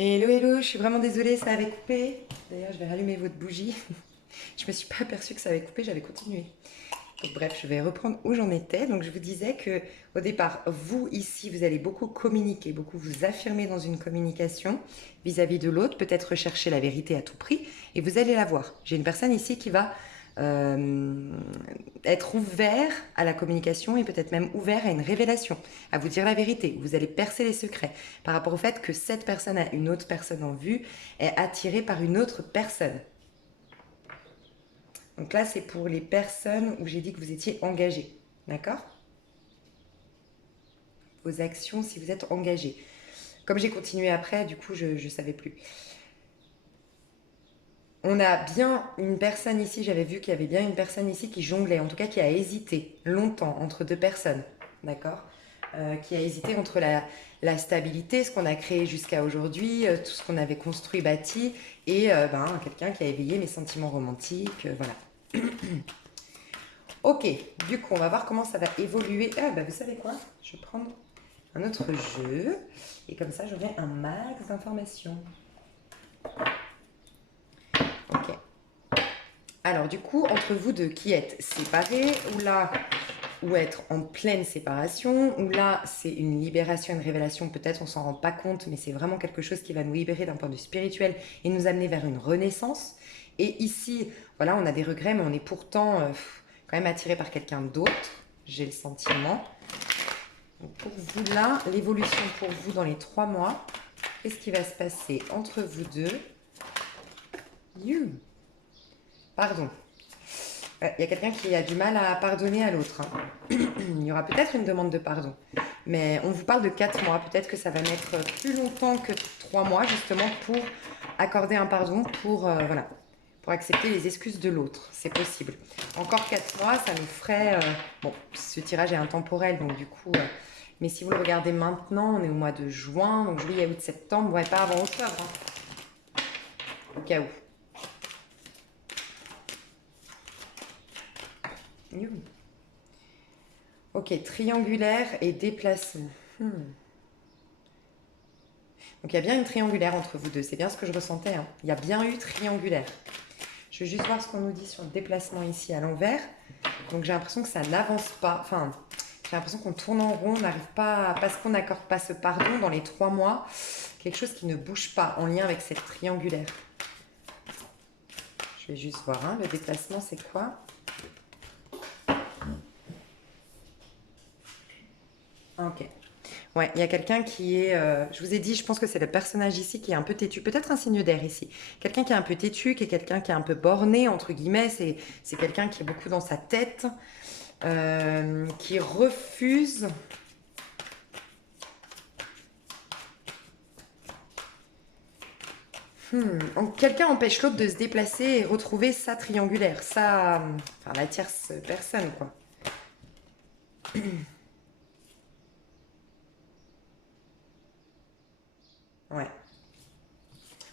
Hello, hello, je suis vraiment désolée, ça avait coupé. D'ailleurs, je vais rallumer votre bougie. Je me suis pas aperçue que ça avait coupé, j'avais continué. Donc, bref, je vais reprendre où j'en étais. Donc, je vous disais que au départ, vous ici, vous allez beaucoup communiquer, beaucoup vous affirmer dans une communication vis-à-vis de l'autre, peut-être rechercher la vérité à tout prix, et vous allez la voir. J'ai une personne ici qui va euh, être ouvert à la communication et peut-être même ouvert à une révélation, à vous dire la vérité. Vous allez percer les secrets par rapport au fait que cette personne a une autre personne en vue, est attirée par une autre personne. Donc là, c'est pour les personnes où j'ai dit que vous étiez engagé. D'accord? Vos actions si vous êtes engagé. Comme j'ai continué après, du coup, je ne savais plus. On a bien une personne ici, j'avais vu qu'il y avait bien une personne ici qui jonglait, en tout cas qui a hésité longtemps entre deux personnes. D'accord? Qui a hésité entre la stabilité, ce qu'on a créé jusqu'à aujourd'hui, tout ce qu'on avait construit, bâti, et quelqu'un qui a éveillé mes sentiments romantiques. Voilà. Ok, du coup, on va voir comment ça va évoluer. Ah, bah, vous savez quoi? Je vais prendre un autre jeu et comme ça, j'aurai un max d'informations. Ok. Alors, du coup, entre vous deux qui êtes séparés, ou là, ou être en pleine séparation, ou là, c'est une libération, une révélation, peut-être on s'en rend pas compte, mais c'est vraiment quelque chose qui va nous libérer d'un point de vue spirituel et nous amener vers une renaissance. Et ici, voilà, on a des regrets, mais on est pourtant quand même attiré par quelqu'un d'autre, j'ai le sentiment. Donc pour vous là, l'évolution pour vous dans les 3 mois, qu'est-ce qui va se passer entre vous deux? You. Pardon. Il y a quelqu'un qui a du mal à pardonner à l'autre, hein. Il y aura peut-être une demande de pardon. Mais on vous parle de 4 mois. Peut-être que ça va mettre plus longtemps que 3 mois, justement, pour accorder un pardon, voilà, pour accepter les excuses de l'autre. C'est possible. Encore 4 mois, ça nous ferait... bon, ce tirage est intemporel, donc du coup... mais si vous le regardez maintenant, on est au mois de juin, donc juillet, août, septembre, ouais, pas avant octobre, hein, au cas où. Youhou. Ok, triangulaire et déplacement. Donc il y a bien une triangulaire entre vous deux, c'est bien ce que je ressentais, hein. Il y a bien eu triangulaire. Je vais juste voir ce qu'on nous dit sur le déplacement ici à l'envers. Donc j'ai l'impression que ça n'avance pas. Enfin, j'ai l'impression qu'on tourne en rond, on n'arrive pas, parce qu'on n'accorde pas ce pardon dans les 3 mois, quelque chose qui ne bouge pas en lien avec cette triangulaire. Je vais juste voir, hein, le déplacement c'est quoi? Ok. Ouais, il y a quelqu'un qui est, je vous ai dit, je pense que c'est le personnage ici qui est un peu têtu, peut-être un signe d'air ici. Quelqu'un qui est un peu têtu, qui est quelqu'un qui est un peu borné, entre guillemets, c'est quelqu'un qui est beaucoup dans sa tête, qui refuse. Quelqu'un empêche l'autre de se déplacer et retrouver sa triangulaire, enfin la tierce personne, quoi. Ouais.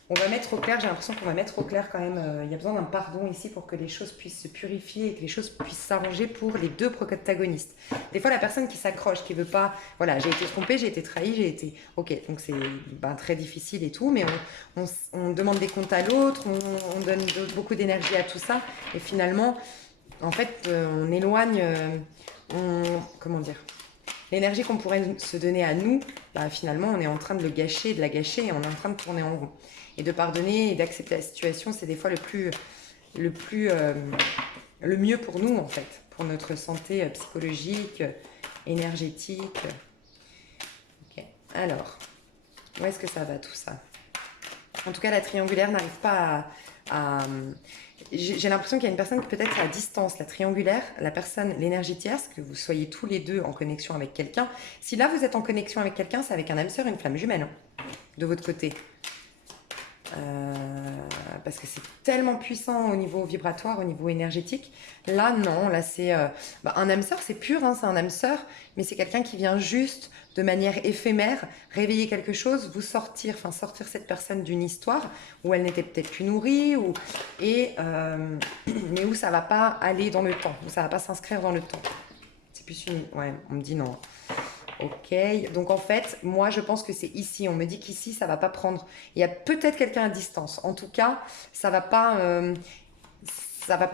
On va mettre au clair, j'ai l'impression qu'on va mettre au clair quand même, il y a besoin d'un pardon ici pour que les choses puissent se purifier et que les choses puissent s'arranger pour les deux protagonistes. Des fois, la personne qui s'accroche, qui veut pas, voilà, j'ai été trompée, j'ai été trahie, j'ai été... Ok, donc c'est très difficile et tout, mais on demande des comptes à l'autre, on donne beaucoup d'énergie à tout ça, et finalement, en fait, on éloigne, comment dire, l'énergie qu'on pourrait se donner à nous, bah, finalement, on est en train de le gâcher, de la gâcher, et on est en train de tourner en rond. Et de pardonner et d'accepter la situation, c'est des fois le plus, le mieux pour nous, en fait, pour notre santé psychologique, énergétique. Ok. Alors, où est-ce que ça va tout ça? En tout cas, la triangulaire n'arrive pas j'ai l'impression qu'il y a une personne qui peut-être est à distance. La triangulaire, la personne, l'énergie tierce, que vous soyez tous les deux en connexion avec quelqu'un. Si là, vous êtes en connexion avec quelqu'un, c'est avec un âme sœur et une flamme jumelle, hein, de votre côté. Parce que c'est tellement puissant au niveau vibratoire, au niveau énergétique. Là, non, là c'est un âme sœur, c'est pur, hein, c'est un âme sœur, mais c'est quelqu'un qui vient juste de manière éphémère réveiller quelque chose, vous sortir, enfin sortir cette personne d'une histoire où elle n'était peut-être plus nourrie, mais où ça va pas aller dans le temps, où ça va pas s'inscrire dans le temps. C'est plus une, ouais, on me dit non. Ok, donc en fait, moi je pense que c'est ici. On me dit qu'ici ça va pas prendre. Il y a peut-être quelqu'un à distance. En tout cas, ça va pas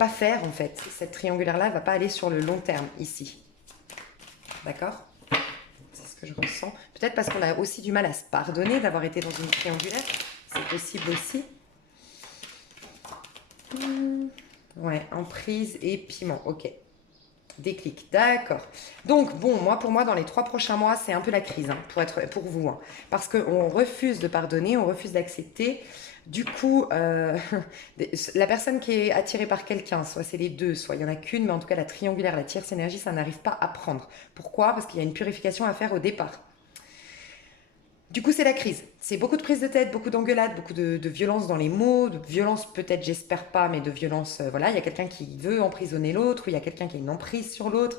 faire en fait. Cette triangulaire-là, elle va pas aller sur le long terme ici. D'accord? C'est ce que je ressens. Peut-être parce qu'on a aussi du mal à se pardonner d'avoir été dans une triangulaire. C'est possible aussi. Ouais, emprise et piment. Ok. Déclic, d'accord. Donc, bon, pour moi, dans les 3 prochains mois, c'est un peu la crise, hein, pour vous. Hein, parce qu'on refuse de pardonner, on refuse d'accepter. Du coup, la personne qui est attirée par quelqu'un, soit c'est les deux, soit il n'y en a qu'une, mais en tout cas, la triangulaire, la tierce énergie, ça n'arrive pas à prendre. Pourquoi? Parce qu'il y a une purification à faire au départ. Du coup, c'est la crise. C'est beaucoup de prises de tête, beaucoup d'engueulades, beaucoup de violence dans les mots, de violence peut-être, j'espère pas, mais de violence, voilà. Il y a quelqu'un qui veut emprisonner l'autre, ou il y a quelqu'un qui a une emprise sur l'autre.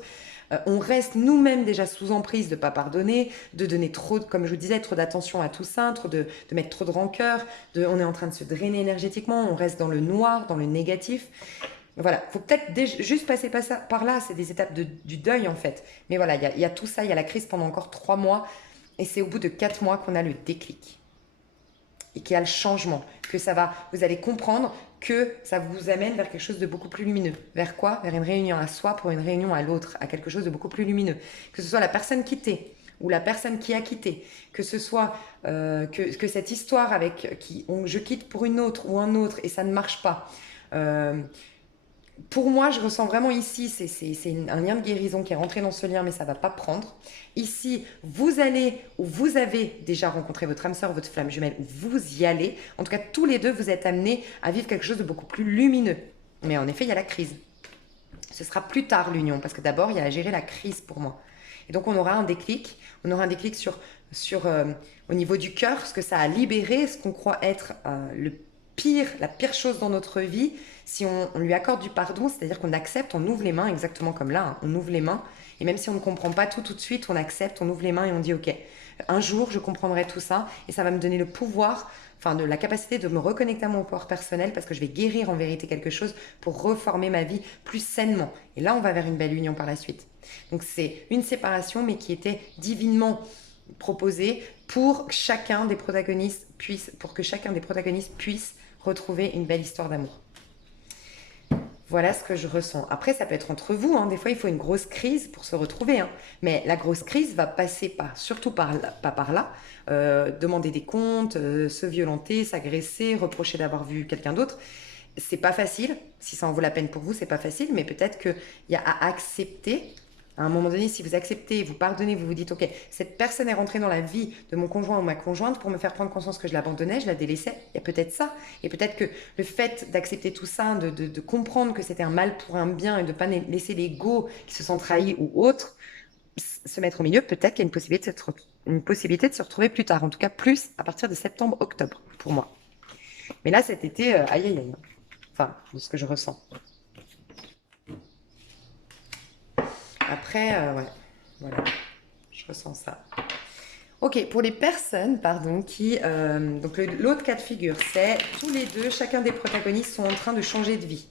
On reste nous-mêmes déjà sous emprise de ne pas pardonner, de donner trop, comme je vous disais, trop d'attention à tout ça, de mettre trop de rancœur, on est en train de se drainer énergétiquement, on reste dans le noir, dans le négatif. Voilà, faut peut-être juste passer par là, c'est des étapes du deuil en fait. Mais voilà, il y a tout ça, il y a la crise pendant encore 3 mois. Et c'est au bout de 4 mois qu'on a le déclic. Et qu'il y a le changement. Que ça va, vous allez comprendre que ça vous amène vers quelque chose de beaucoup plus lumineux. Vers quoi? Vers une réunion à soi pour une réunion à l'autre, à quelque chose de beaucoup plus lumineux. Que ce soit la personne quittée ou la personne qui a quitté, que ce soit que cette histoire avec je quitte pour une autre ou un autre et ça ne marche pas. Pour moi, je ressens vraiment ici, c'est un lien de guérison qui est rentré dans ce lien, mais ça ne va pas prendre. Ici, vous allez, ou vous avez déjà rencontré votre âme sœur, votre flamme jumelle, ou vous y allez. En tout cas, tous les deux, vous êtes amenés à vivre quelque chose de beaucoup plus lumineux. Mais en effet, il y a la crise. Ce sera plus tard l'union, parce que d'abord, il y a à gérer la crise pour moi. Et donc, on aura un déclic. On aura un déclic au niveau du cœur, ce que ça a libéré, ce qu'on croit être la pire chose dans notre vie. Si on lui accorde du pardon, c'est-à-dire qu'on accepte, on ouvre les mains, exactement comme là, hein, on ouvre les mains. Et même si on ne comprend pas tout de suite, on accepte, on ouvre les mains et on dit ok, un jour je comprendrai tout ça et ça va me donner le pouvoir, enfin de la capacité de me reconnecter à mon pouvoir personnel parce que je vais guérir en vérité quelque chose pour reformer ma vie plus sainement. Et là, on va vers une belle union par la suite. Donc c'est une séparation mais qui était divinement proposée pour que chacun des protagonistes puisse retrouver une belle histoire d'amour. Voilà ce que je ressens. Après, ça peut être entre vous. Hein. Des fois, il faut une grosse crise pour se retrouver. Hein. Mais la grosse crise va passer surtout pas par là. Demander des comptes, se violenter, s'agresser, reprocher d'avoir vu quelqu'un d'autre. C'est pas facile. Si ça en vaut la peine pour vous, c'est pas facile. Mais peut-être qu'il y a à accepter. À un moment donné, si vous acceptez, vous pardonnez, vous vous dites, ok, cette personne est rentrée dans la vie de mon conjoint ou ma conjointe pour me faire prendre conscience que je l'abandonnais, je la délaissais. Il y a peut-être ça. Et peut-être que le fait d'accepter tout ça, de comprendre que c'était un mal pour un bien et de ne pas laisser l'ego qui se sent trahi ou autre se mettre au milieu, peut-être qu'il y a une possibilité de se retrouver plus tard. En tout cas, plus à partir de septembre-octobre, pour moi. Mais là, cet été, aïe aïe aïe. Enfin, de ce que je ressens. Après, ouais, voilà, je ressens ça. Ok, pour les personnes, pardon, donc l'autre cas de figure, c'est tous les deux, chacun des protagonistes sont en train de changer de vie.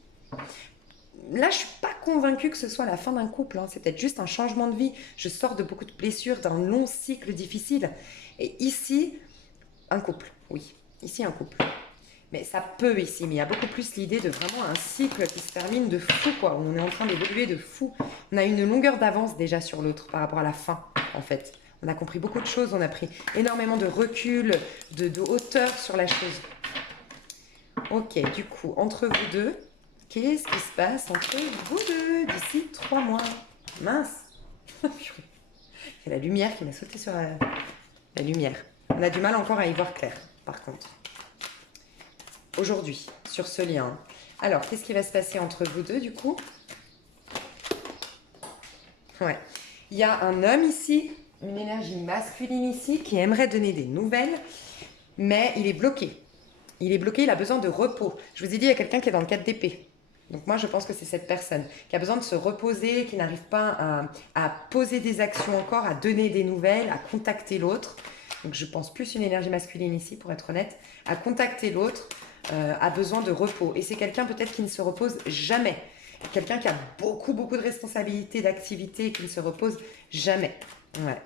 Là, je suis pas convaincue que ce soit la fin d'un couple, hein. C'est peut-être juste un changement de vie. Je sors de beaucoup de blessures, d'un long cycle difficile. Et ici, un couple, oui, ici un couple. Mais ça peut ici, mais il y a beaucoup plus l'idée de vraiment un cycle qui se termine de fou, quoi. Où on est en train d'évoluer de fou. On a une longueur d'avance déjà sur l'autre par rapport à la fin, en fait. On a compris beaucoup de choses, on a pris énormément de recul, de hauteur sur la chose. Ok, du coup, entre vous deux, qu'est-ce qui se passe entre vous deux d'ici 3 mois? Mince. Il y a la lumière qui m'a sauté sur la lumière. On a du mal encore à y voir clair, par contre. Aujourd'hui, sur ce lien. Alors, qu'est-ce qui va se passer entre vous deux, du coup? Ouais. Il y a un homme ici, une énergie masculine ici, qui aimerait donner des nouvelles, mais il est bloqué. Il est bloqué, il a besoin de repos. Je vous ai dit, il y a quelqu'un qui est dans le 4 d'épée. Donc moi, je pense que c'est cette personne qui a besoin de se reposer, qui n'arrive pas à poser des actions encore, à donner des nouvelles, à contacter l'autre. Donc je pense plus une énergie masculine ici, pour être honnête, à contacter l'autre. A besoin de repos. Et c'est quelqu'un peut-être qui ne se repose jamais. Quelqu'un qui a beaucoup de responsabilités, d'activités et qui ne se repose jamais. Ouais.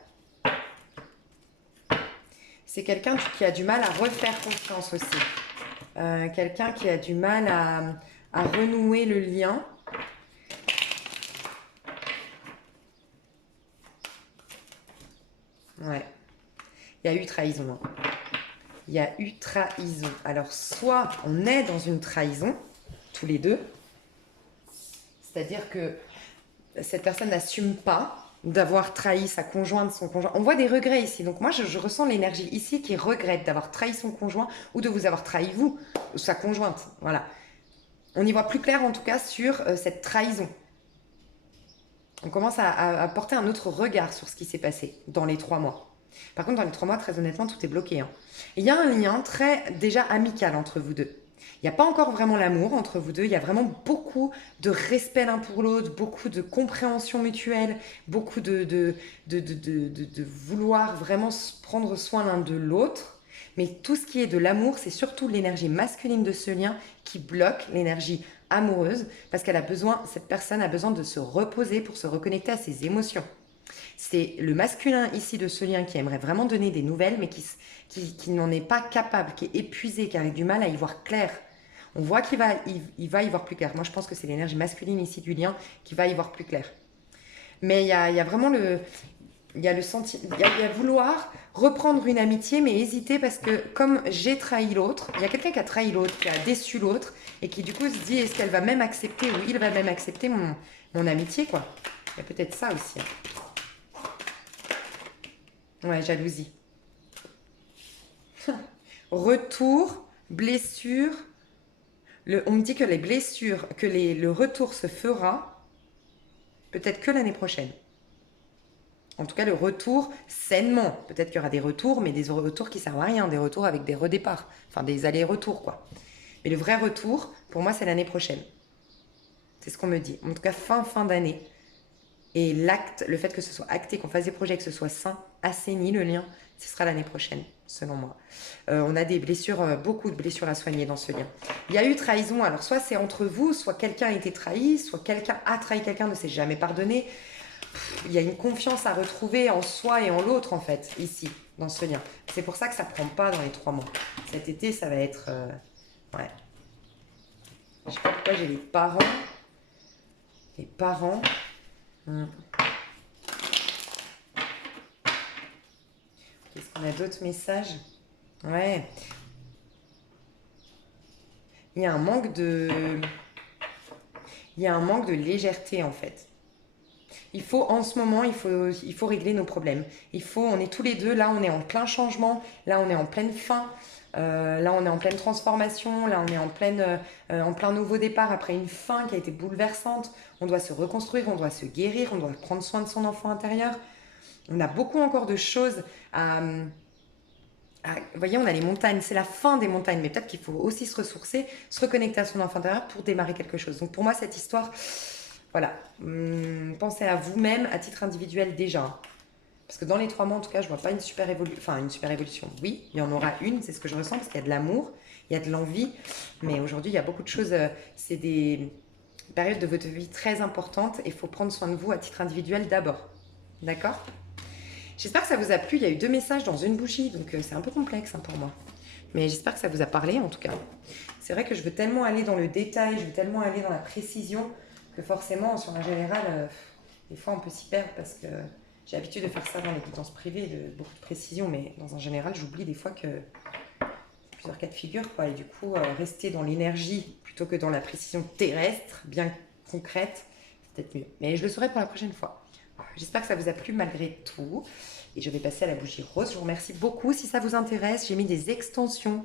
c'est quelqu'un qui a du mal à refaire confiance aussi. Quelqu'un qui a du mal à renouer le lien. Ouais. Il y a eu trahison. Hein. Il y a eu trahison. Alors, soit on est dans une trahison, tous les deux, c'est-à-dire que cette personne n'assume pas d'avoir trahi sa conjointe, son conjoint. On voit des regrets ici. Donc moi, je ressens l'énergie ici qui regrette d'avoir trahi son conjoint ou de vous avoir trahi vous, ou sa conjointe. Voilà. On y voit plus clair en tout cas sur cette trahison. On commence à porter un autre regard sur ce qui s'est passé dans les 3 mois. Par contre, dans les 3 mois, très honnêtement, tout est bloqué. Hein. Il y a un lien très déjà amical entre vous deux. Il n'y a pas encore vraiment l'amour entre vous deux. Il y a vraiment beaucoup de respect l'un pour l'autre, beaucoup de compréhension mutuelle, beaucoup de vouloir vraiment prendre soin l'un de l'autre. Mais tout ce qui est de l'amour, c'est surtout l'énergie masculine de ce lien qui bloque l'énergie amoureuse parce qu'elle a besoin, cette personne a besoin de se reposer pour se reconnecter à ses émotions. C'est le masculin ici de ce lien qui aimerait vraiment donner des nouvelles, mais qui n'en est pas capable, qui est épuisé, qui a du mal à y voir clair. On voit qu'il va, il va y voir plus clair. Moi, je pense que c'est l'énergie masculine ici du lien qui va y voir plus clair. Mais il y a vraiment il y a vouloir reprendre une amitié, mais hésiter parce que comme j'ai trahi l'autre, il y a quelqu'un qui a trahi l'autre, qui a déçu l'autre, et qui du coup se dit, est-ce qu'elle va même accepter, ou il va même accepter mon amitié, quoi. Il y a peut-être ça aussi. Ouais, jalousie. Retour, blessure. On me dit que les blessures, le retour se fera peut-être que l'année prochaine. En tout cas, le retour sainement. Peut-être qu'il y aura des retours, mais des retours qui servent à rien. Des retours avec des redéparts. Enfin, des allers-retours, quoi. Mais le vrai retour, pour moi, c'est l'année prochaine. C'est ce qu'on me dit. En tout cas, fin d'année. Et l'acte, le fait que ce soit acté, qu'on fasse des projets, que ce soit sain, assaini le lien, ce sera l'année prochaine, selon moi. On a des blessures, beaucoup de blessures à soigner dans ce lien. Il y a eu trahison, alors soit c'est entre vous, soit quelqu'un a été trahi, soit quelqu'un a trahi quelqu'un, ne s'est jamais pardonné. Il y a une confiance à retrouver en soi et en l'autre, en fait, ici, dans ce lien. C'est pour ça que ça ne prend pas dans les 3 mois. Cet été, ça va être... ouais. Je sais pas pourquoi j'ai les parents. Les parents... Est-ce qu'on a d'autres messages? Ouais. Il y a un manque de... Il y a un manque de légèreté en fait. En ce moment, il faut régler nos problèmes. On est tous les deux, là on est en plein changement, là on est en pleine fin, là on est en pleine transformation, là on est en plein nouveau départ après une fin qui a été bouleversante. On doit se reconstruire, on doit se guérir, on doit prendre soin de son enfant intérieur. On a beaucoup encore de choses vous voyez, on a les montagnes, c'est la fin des montagnes, mais peut-être qu'il faut aussi se ressourcer, se reconnecter à son enfant intérieur pour démarrer quelque chose. Donc pour moi, cette histoire, voilà, pensez à vous-même à titre individuel déjà. Parce que dans les 3 mois, en tout cas, je vois pas une super évolution. Oui, il y en aura une, c'est ce que je ressens, parce qu'il y a de l'amour, il y a de l'envie, mais aujourd'hui, il y a beaucoup de choses, c'est des périodes de votre vie très importantes et il faut prendre soin de vous à titre individuel d'abord. D'accord ? J'espère que ça vous a plu. Il y a eu 2 messages dans une bougie, donc c'est un peu complexe pour moi. Mais j'espère que ça vous a parlé en tout cas. C'est vrai que je veux tellement aller dans le détail, je veux tellement aller dans la précision que forcément, sur un général, des fois on peut s'y perdre parce que j'ai l'habitude de faire ça dans les guidances privées, de beaucoup de précision, mais dans un général, j'oublie des fois que plusieurs cas de figure, quoi. Et du coup, rester dans l'énergie plutôt que dans la précision terrestre, bien concrète, c'est peut-être mieux. Mais je le saurai pour la prochaine fois. J'espère que ça vous a plu malgré tout. Et je vais passer à la bougie rose. Je vous remercie beaucoup. Si ça vous intéresse, j'ai mis des extensions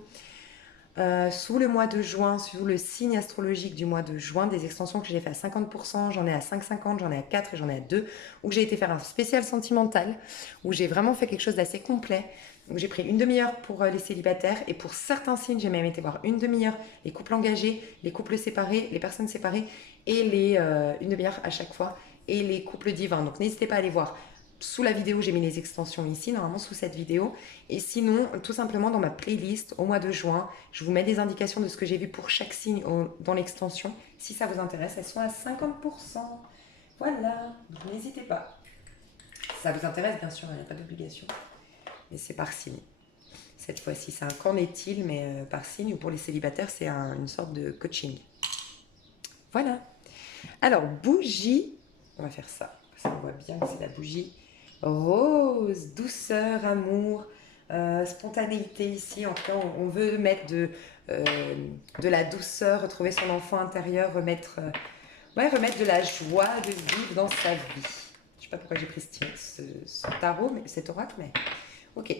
sous le mois de juin, sous le signe astrologique du mois de juin. Des extensions que j'ai fait à 50%, j'en ai à 5,50, j'en ai à 4 et j'en ai à 2. Où j'ai été faire un spécial sentimental, où j'ai vraiment fait quelque chose d'assez complet. Donc j'ai pris une demi-heure pour les célibataires et pour certains signes, j'ai même été voir une demi-heure les couples engagés, les couples séparés, les personnes séparées et une demi-heure à chaque fois et les couples divins. Donc n'hésitez pas à aller voir. Sous la vidéo, j'ai mis les extensions ici, normalement sous cette vidéo. Et sinon, tout simplement dans ma playlist au mois de juin, je vous mets des indications de ce que j'ai vu pour chaque signe dans l'extension. Si ça vous intéresse, elles sont à 50%. Voilà, donc n'hésitez pas. Si ça vous intéresse, bien sûr, il n'y a pas d'obligation. Mais c'est par signe. cette fois-ci. C'est un qu'en est-il, mais par signe, ou pour les célibataires, c'est une sorte de coaching. Voilà. Alors, bougie, on va faire ça. Ça, on voit bien que c'est la bougie rose, douceur, amour, spontanéité ici. En tout cas, on veut mettre de la douceur, retrouver son enfant intérieur, remettre de la joie de vivre dans sa vie. Je sais pas pourquoi j'ai pris ce tarot, mais cet oracle, mais ok.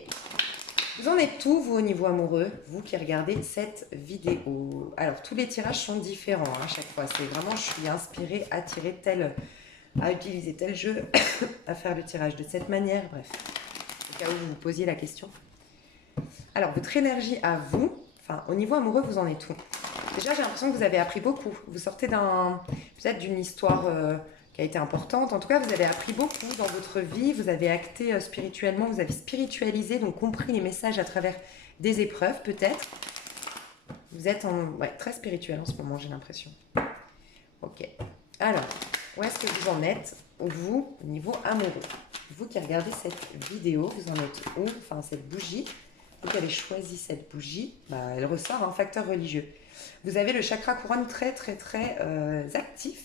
Vous en êtes où, vous, au niveau amoureux, vous qui regardez cette vidéo? Alors, tous les tirages sont différents à chaque fois. C'est vraiment, je suis inspirée à tirer à utiliser tel jeu, à faire le tirage de cette manière. Bref, au cas où vous vous posiez la question. Alors, votre énergie à vous, enfin, au niveau amoureux, vous en êtes où? Déjà, j'ai l'impression que vous avez appris beaucoup. Vous sortez peut-être d'une histoire qui a été importante. En tout cas, vous avez appris beaucoup dans votre vie. Vous avez acté spirituellement, vous avez spiritualisé, donc compris les messages à travers des épreuves, peut-être. Vous êtes très spirituel en ce moment, j'ai l'impression. Ok. Alors, où est-ce que vous en êtes, vous, au niveau amoureux? Vous qui regardez cette vidéo, vous en êtes où? Enfin, cette bougie. Vous qui avez choisi cette bougie, elle ressort un facteur religieux. Vous avez le chakra couronne très, très, très actif.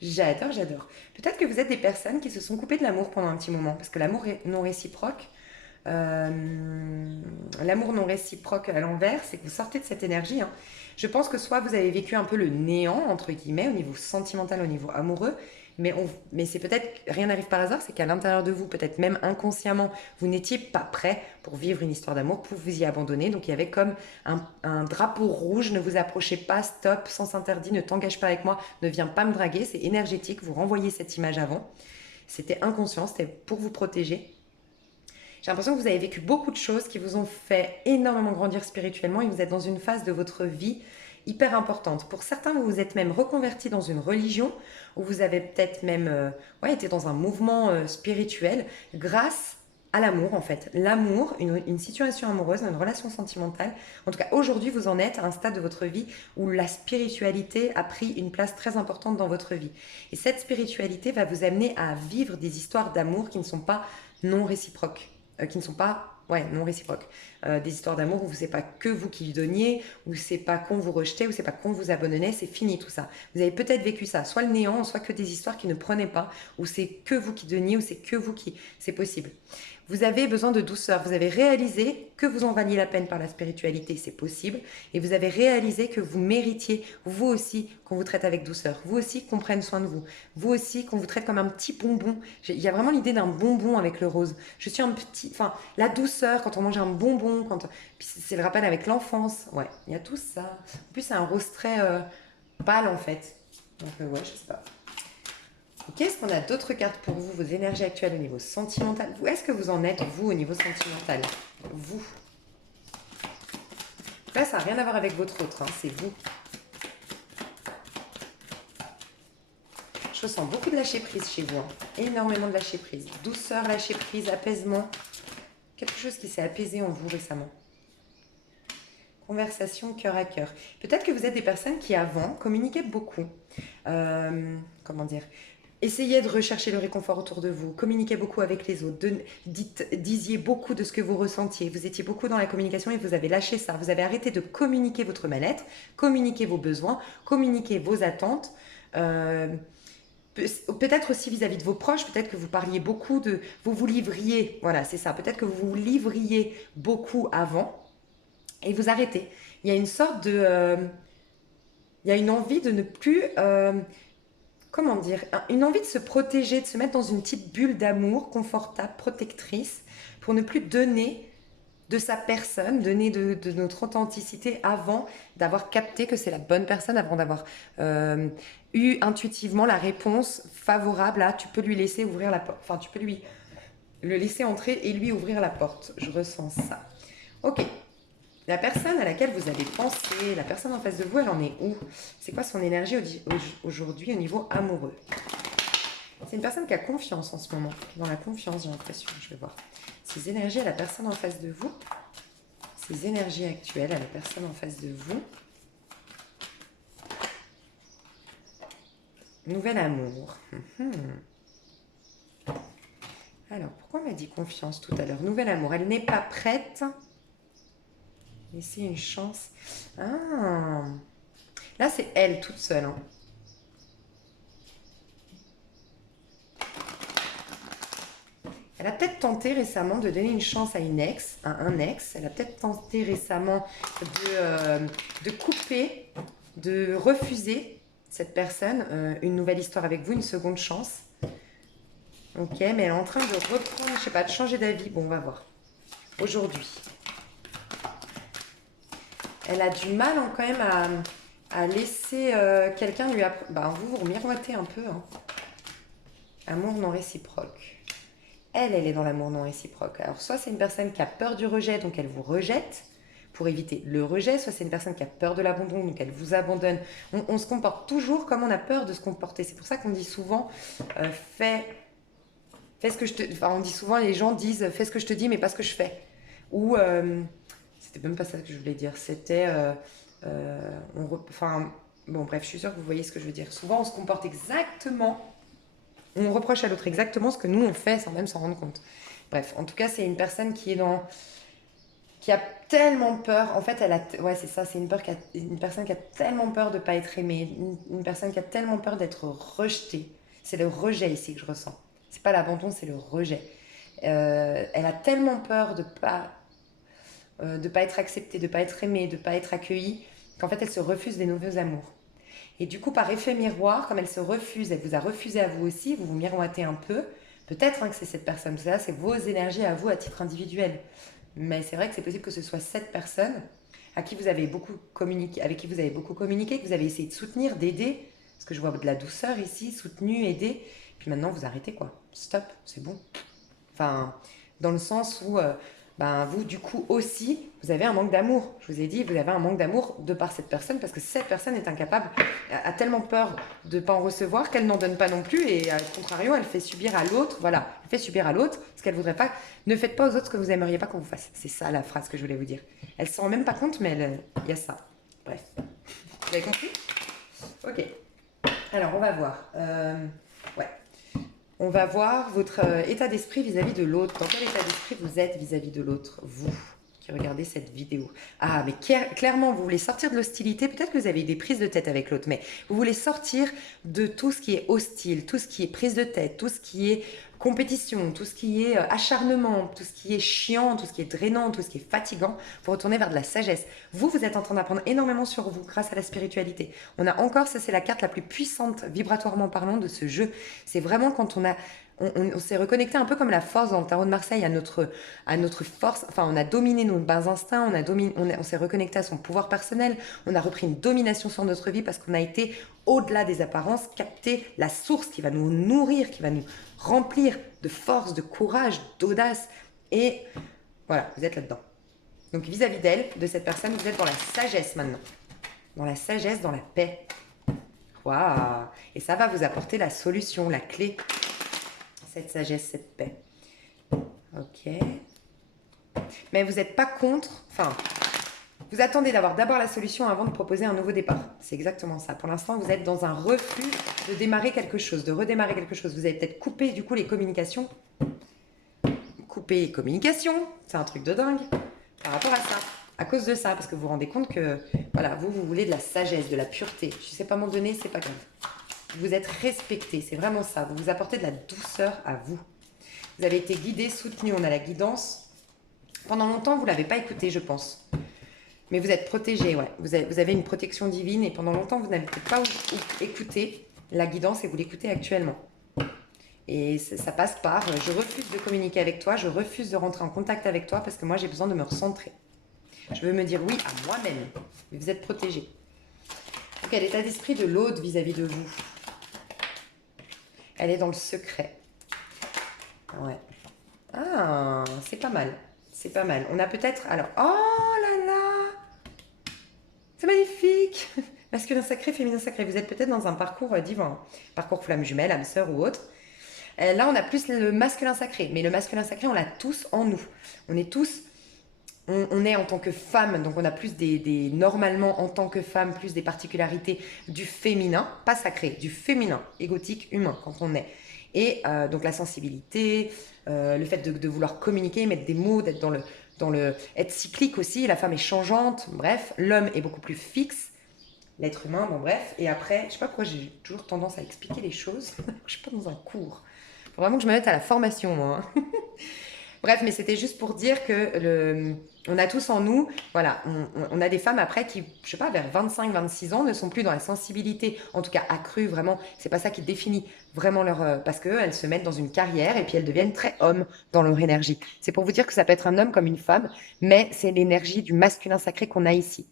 J'adore, j'adore. Peut-être que vous êtes des personnes qui se sont coupées de l'amour pendant un petit moment, parce que l'amour non réciproque, à l'envers, c'est que vous sortez de cette énergie. Hein. Je pense que soit vous avez vécu un peu le néant, entre guillemets, au niveau sentimental, au niveau amoureux, mais c'est peut-être, rien n'arrive par hasard, c'est qu'à l'intérieur de vous, peut-être même inconsciemment, vous n'étiez pas prêt pour vivre une histoire d'amour, pour vous y abandonner. Donc il y avait comme un drapeau rouge, ne vous approchez pas, stop, sens interdit, ne t'engage pas avec moi, ne viens pas me draguer, c'est énergétique, vous renvoyez cette image avant. C'était inconscient, c'était pour vous protéger. J'ai l'impression que vous avez vécu beaucoup de choses qui vous ont fait énormément grandir spirituellement et vous êtes dans une phase de votre vie hyper importante. Pour certains, vous vous êtes même reconverti dans une religion ou vous avez peut-être même été dans un mouvement spirituel grâce à l'amour en fait. L'amour, une situation amoureuse, une relation sentimentale. En tout cas, aujourd'hui, vous en êtes à un stade de votre vie où la spiritualité a pris une place très importante dans votre vie. Et cette spiritualité va vous amener à vivre des histoires d'amour qui ne sont pas non réciproques. Qui ne sont pas non réciproques. Des histoires d'amour où c'est pas que vous qui lui donniez, où c'est pas qu'on vous rejetait, où c'est pas qu'on vous abandonnait, c'est fini tout ça. Vous avez peut-être vécu ça, soit le néant, soit que des histoires qui ne prenaient pas, où c'est que vous qui donniez, où c'est que vous qui... C'est possible. Vous avez besoin de douceur, vous avez réalisé que vous en valiez la peine par la spiritualité, c'est possible, et vous avez réalisé que vous méritiez, vous aussi, qu'on vous traite avec douceur, vous aussi qu'on prenne soin de vous, vous aussi qu'on vous traite comme un petit bonbon. Il y a vraiment l'idée d'un bonbon avec le rose. Je suis un petit... Enfin, la douceur, quand on mange un bonbon, puis c'est le rappel avec l'enfance, ouais, il y a tout ça. En plus, c'est un rose très pâle, en fait. Donc, je sais pas. Qu'est-ce qu'on a d'autres cartes pour vous, vos énergies actuelles au niveau sentimental? Où est-ce que vous en êtes, vous, au niveau sentimental? Vous. Là, ça n'a rien à voir avec votre autre, hein, c'est vous. Je ressens beaucoup de lâcher prise chez vous, hein. Énormément de lâcher prise. Douceur, lâcher prise, apaisement. Quelque chose qui s'est apaisé en vous récemment. Conversation cœur à cœur. Peut-être que vous êtes des personnes qui, avant, communiquaient beaucoup. Comment dire? Essayez de rechercher le réconfort autour de vous, communiquez beaucoup avec les autres, disiez beaucoup de ce que vous ressentiez, vous étiez beaucoup dans la communication et vous avez lâché ça, vous avez arrêté de communiquer votre mal-être, communiquer vos besoins, communiquer vos attentes, peut-être aussi vis-à-vis de vos proches, peut-être que vous parliez beaucoup vous vous livriez, voilà c'est ça, peut-être que vous vous livriez beaucoup avant et vous arrêtez. Il y a une sorte il y a une envie de ne plus... comment dire, une envie de se protéger, de se mettre dans une petite bulle d'amour confortable, protectrice, pour ne plus donner de sa personne, donner de notre authenticité avant d'avoir capté que c'est la bonne personne, avant d'avoir eu intuitivement la réponse favorable à tu peux lui laisser ouvrir la porte, enfin tu peux lui le laisser entrer et lui ouvrir la porte. Je ressens ça. Ok. La personne à laquelle vous avez pensé, la personne en face de vous, elle en est où? C'est quoi son énergie aujourd'hui au niveau amoureux? C'est une personne qui a confiance en ce moment. Dans la confiance, j'ai l'impression. Je vais voir. Ses énergies à la personne en face de vous. Ses énergies actuelles à la personne en face de vous. Nouvel amour. Alors, pourquoi on m'a dit confiance tout à l'heure? Nouvel amour, elle n'est pas prête. Laissez une chance. Ah, là, c'est elle toute seule, hein. Elle a peut-être tenté récemment de donner une chance à une ex, à un ex. Elle a peut-être tenté récemment de couper, de refuser cette personne une nouvelle histoire avec vous, une seconde chance. Ok, mais elle est en train de reprendre, je sais pas, de changer d'avis. Bon, on va voir. Aujourd'hui, elle a du mal hein, quand même à laisser quelqu'un lui apprendre. Bah, vous miroitez un peu. Hein. Amour non réciproque. Elle est dans l'amour non réciproque. Alors, soit c'est une personne qui a peur du rejet, donc elle vous rejette pour éviter le rejet, soit c'est une personne qui a peur de l'abandon, donc elle vous abandonne. On se comporte toujours comme on a peur de se comporter. C'est pour ça qu'on dit souvent fais ce que je te. Enfin, on dit souvent, les gens disent fais ce que je te dis, mais pas ce que je fais. Ou c'était même pas ça que je voulais dire. C'était enfin bon bref, je suis sûre que vous voyez ce que je veux dire. Souvent, on se comporte exactement. On reproche à l'autre exactement ce que nous on fait sans même s'en rendre compte. Bref, en tout cas, c'est une personne qui a tellement peur. En fait, ouais, c'est ça, c'est une personne qui a tellement peur de ne pas être aimée, une personne qui a tellement peur d'être rejetée. C'est le rejet ici que je ressens. C'est pas l'abandon, c'est le rejet. Elle a tellement peur de pas être acceptée, de pas être aimée, de pas être accueillie, qu'en fait, elle se refuse des nouveaux amours. Et du coup, par effet miroir, comme elle se refuse, elle vous a refusé à vous aussi, vous vous miroitez un peu. Peut-être hein, que c'est cette personne, ça c'est vos énergies à vous à titre individuel. Mais c'est vrai que c'est possible que ce soit cette personne à qui vous avez beaucoup communiqué, avec qui vous avez beaucoup communiqué, que vous avez essayé de soutenir, d'aider. Parce que je vois de la douceur ici, soutenu, aidé. Puis maintenant, vous arrêtez quoi. Stop, c'est bon. Enfin, dans le sens où ben, vous, du coup, aussi, vous avez un manque d'amour. Je vous ai dit, vous avez un manque d'amour de par cette personne parce que cette personne est incapable, a tellement peur de ne pas en recevoir qu'elle n'en donne pas non plus et à contrario, elle fait subir à l'autre, voilà, elle fait subir à l'autre ce qu'elle voudrait pas. Ne faites pas aux autres ce que vous aimeriez pas qu'on vous fasse. C'est ça la phrase que je voulais vous dire. Elle s'en rend même pas compte, mais il y a ça. Bref. Vous avez compris? Ok. Alors, on va voir. Ouais. On va voir votre état d'esprit vis-à-vis de l'autre. Dans quel état d'esprit vous êtes vis-à-vis de l'autre, vous qui regardez cette vidéo? Ah, mais clairement, vous voulez sortir de l'hostilité. Peut-être que vous avez eu des prises de tête avec l'autre, mais vous voulez sortir de tout ce qui est hostile, tout ce qui est prise de tête, tout ce qui est compétition, tout ce qui est acharnement, tout ce qui est chiant, tout ce qui est drainant, tout ce qui est fatigant, pour retourner vers de la sagesse. Vous êtes en train d'apprendre énormément sur vous grâce à la spiritualité. On a encore, ça c'est la carte la plus puissante, vibratoirement parlant, de ce jeu. C'est vraiment quand on s'est reconnecté un peu comme la force dans le tarot de Marseille à notre force. Enfin, on a dominé nos bas instincts, on s'est reconnecté à son pouvoir personnel, on a repris une domination sur notre vie parce qu'on a été au-delà des apparences, capter la source qui va nous nourrir, qui va nous remplir de force, de courage, d'audace. Et voilà, vous êtes là-dedans. Donc vis-à-vis d'elle, de cette personne, vous êtes dans la sagesse maintenant. Dans la sagesse, dans la paix. Waouh! Et ça va vous apporter la solution, la clé. Cette sagesse, cette paix. Ok. Mais vous n'êtes pas contre, enfin, vous attendez d'avoir d'abord la solution avant de proposer un nouveau départ. C'est exactement ça. Pour l'instant, vous êtes dans un refus de démarrer quelque chose, de redémarrer quelque chose. Vous avez peut-être coupé du coup les communications. Couper les communications, c'est un truc de dingue par rapport à ça. À cause de ça, parce que vous vous rendez compte que voilà, vous voulez de la sagesse, de la pureté. Je ne sais pas m'en donner, c'est pas grave. Vous êtes respecté, c'est vraiment ça. Vous vous apportez de la douceur à vous. Vous avez été guidé, soutenu. On a la guidance. Pendant longtemps, vous ne l'avez pas écouté, je pense. Mais vous êtes protégé, ouais. Vous avez une protection divine et pendant longtemps, vous n'avez pas écouté la guidance et vous l'écoutez actuellement. Et ça passe par je refuse de communiquer avec toi, je refuse de rentrer en contact avec toi parce que moi, j'ai besoin de me recentrer. Je veux me dire oui à moi-même. Mais vous êtes protégé. Donc, quel état d'esprit de l'autre vis-à-vis de vous? Elle est dans le secret. Ouais. Ah, c'est pas mal. C'est pas mal. On a peut-être... Alors, oh là là! C'est magnifique! Masculin sacré, féminin sacré. Vous êtes peut-être dans un parcours divin. Parcours flamme jumelle, âme sœur ou autre. Là, on a plus le masculin sacré. Mais le masculin sacré, on l'a tous en nous. On est tous... On est en tant que femme, donc on a plus normalement en tant que femme, plus des particularités du féminin, pas sacré, du féminin, égotique, humain, quand on est. Et donc la sensibilité, le fait de vouloir communiquer, mettre des mots, d'être être cyclique aussi. La femme est changeante, bref. L'homme est beaucoup plus fixe. L'être humain, bon bref. Et après, je sais pas pourquoi j'ai toujours tendance à expliquer les choses. Je suis pas dans un cours. Faut vraiment que je me mette à la formation, moi. Hein. Bref, mais c'était juste pour dire que on a tous en nous, voilà, on a des femmes après qui, je sais pas, vers 25-26 ans, ne sont plus dans la sensibilité, en tout cas accrue, vraiment, c'est pas ça qui définit vraiment leur... parce qu'elles se mettent dans une carrière et puis elles deviennent très hommes dans leur énergie. C'est pour vous dire que ça peut être un homme comme une femme, mais c'est l'énergie du masculin sacré qu'on a ici.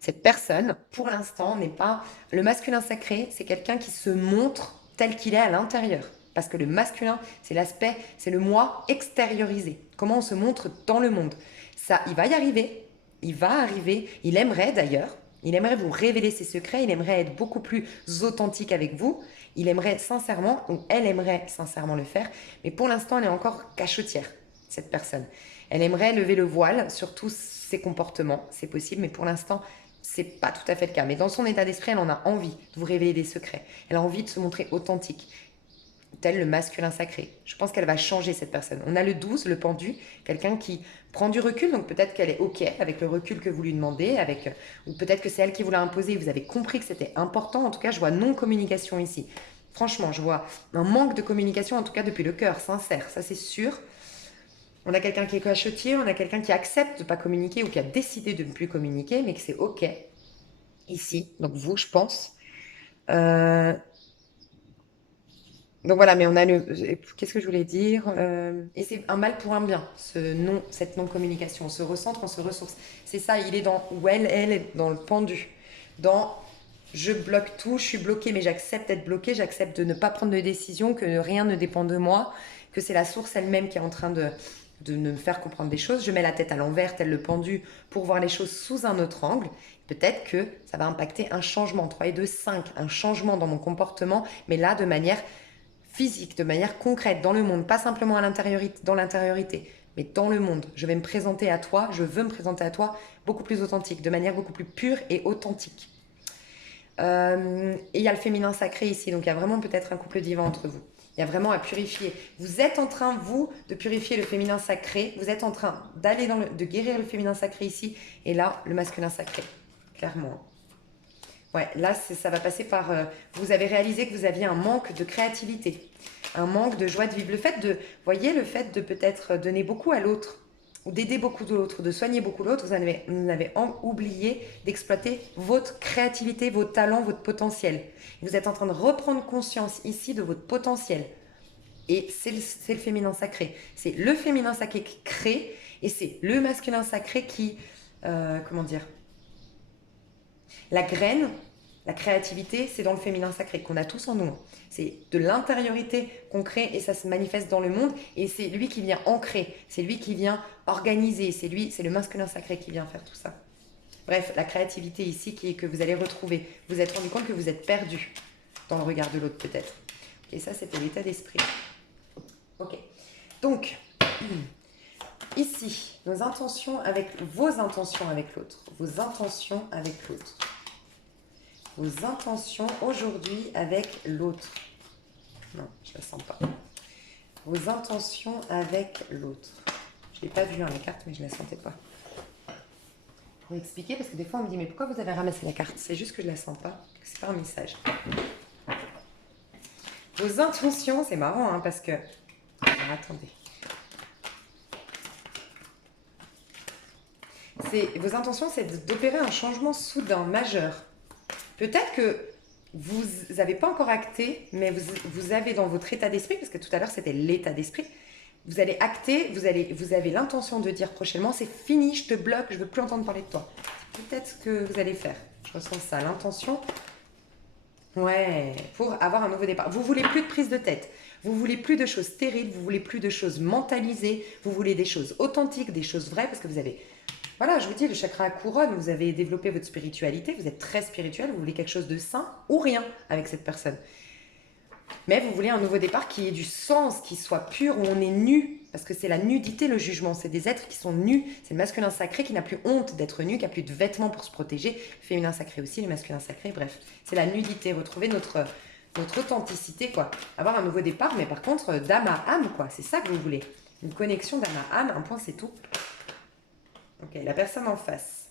Cette personne, pour l'instant, n'est pas... Le masculin sacré, c'est quelqu'un qui se montre tel qu'il est à l'intérieur. Parce que le masculin, c'est l'aspect, c'est le moi extériorisé. Comment on se montre dans le monde. Ça, il va y arriver. Il va arriver. Il aimerait d'ailleurs. Il aimerait vous révéler ses secrets. Il aimerait être beaucoup plus authentique avec vous. Il aimerait sincèrement, ou elle aimerait sincèrement le faire. Mais pour l'instant, elle est encore cachotière, cette personne. Elle aimerait lever le voile sur tous ses comportements. C'est possible, mais pour l'instant, c'est pas tout à fait le cas. Mais dans son état d'esprit, elle en a envie de vous révéler des secrets. Elle a envie de se montrer authentique. Tel le masculin sacré. Je pense qu'elle va changer cette personne. On a le 12, le pendu, quelqu'un qui prend du recul, donc peut-être qu'elle est OK avec le recul que vous lui demandez, ou peut-être que c'est elle qui vous l'a imposé, vous avez compris que c'était important. En tout cas, je vois non-communication ici. Franchement, je vois un manque de communication, en tout cas depuis le cœur, sincère, ça c'est sûr. On a quelqu'un qui est cachotier, on a quelqu'un qui accepte de ne pas communiquer ou qui a décidé de ne plus communiquer, mais que c'est OK ici. Donc vous, je pense. Donc voilà, mais on a le... Qu'est-ce que je voulais dire Et c'est un mal pour un bien, cette non-communication. On se recentre, on se ressource. C'est ça, il est dans... Où elle est dans le pendu. Dans... Je bloque tout, je suis bloquée, mais j'accepte d'être bloquée, j'accepte de ne pas prendre de décision, que rien ne dépend de moi, que c'est la source elle-même qui est en train de me faire comprendre des choses. Je mets la tête à l'envers, tel le pendu, pour voir les choses sous un autre angle. Peut-être que ça va impacter un changement, 3 et 2, 5, un changement dans mon comportement, mais là, de manière physique, de manière concrète, dans le monde, pas simplement dans l'intériorité, mais dans le monde. Je vais me présenter à toi, je veux me présenter à toi beaucoup plus authentique, de manière beaucoup plus pure et authentique. Et il y a le féminin sacré ici, donc il y a vraiment peut-être un couple divin entre vous. Il y a vraiment à purifier. Vous êtes en train, vous, de purifier le féminin sacré. Vous êtes en train d'aller de guérir le féminin sacré ici, et là, le masculin sacré, clairement. Ouais, là, ça va passer par... vous avez réalisé que vous aviez un manque de créativité, un manque de joie de vivre. Voyez, le fait de peut-être donner beaucoup à l'autre, ou d'aider beaucoup de l'autre, de soigner beaucoup l'autre, vous avez oublié d'exploiter votre créativité, vos talents, votre potentiel. Vous êtes en train de reprendre conscience ici de votre potentiel. Et c'est le féminin sacré. C'est le féminin sacré qui crée, et c'est le masculin sacré qui... comment dire ? La graine, la créativité, c'est dans le féminin sacré qu'on a tous en nous. C'est de l'intériorité qu'on crée et ça se manifeste dans le monde. Et c'est lui qui vient ancrer, c'est lui qui vient organiser, c'est le masculin sacré qui vient faire tout ça. Bref, la créativité ici que vous allez retrouver. Vous vous êtes rendu compte que vous êtes perdu dans le regard de l'autre peut-être. Et ça, c'était l'état d'esprit. Ok. Donc, ici, vos intentions avec l'autre. Vos intentions avec l'autre. Vos intentions aujourd'hui avec l'autre. Non, je ne la sens pas. Vos intentions avec l'autre. Je ne l'ai pas vu la carte, mais je ne la sentais pas. Pour expliquer, parce que des fois on me dit mais pourquoi vous avez ramassé la carte? C'est juste que je ne la sens pas, que c'est pas un message. Vos intentions, c'est marrant hein, parce que... Alors, attendez. Vos intentions, c'est d'opérer un changement soudain, majeur. Peut-être que vous n'avez pas encore acté, mais vous avez dans votre état d'esprit, parce que tout à l'heure c'était l'état d'esprit, vous allez acter, vous avez l'intention de dire prochainement, c'est fini, je te bloque, je ne veux plus entendre parler de toi. C'est peut-être ce que vous allez faire. Je ressens ça, l'intention. Ouais, pour avoir un nouveau départ. Vous voulez plus de prise de tête. Vous voulez plus de choses stériles, vous voulez plus de choses mentalisées, vous voulez des choses authentiques, des choses vraies, parce que vous avez... Voilà, je vous dis, le chakra couronne, vous avez développé votre spiritualité, vous êtes très spirituel, vous voulez quelque chose de sain ou rien avec cette personne. Mais vous voulez un nouveau départ qui ait du sens, qui soit pur, où on est nu, parce que c'est la nudité, le jugement. C'est des êtres qui sont nus, c'est le masculin sacré qui n'a plus honte d'être nu, qui n'a plus de vêtements pour se protéger, le féminin sacré aussi, le masculin sacré, bref. C'est la nudité, retrouver votre authenticité, quoi. Avoir un nouveau départ, mais par contre, d'âme à âme, quoi. C'est ça que vous voulez. Une connexion d'âme à âme, un point, c'est tout. Ok, la personne en face.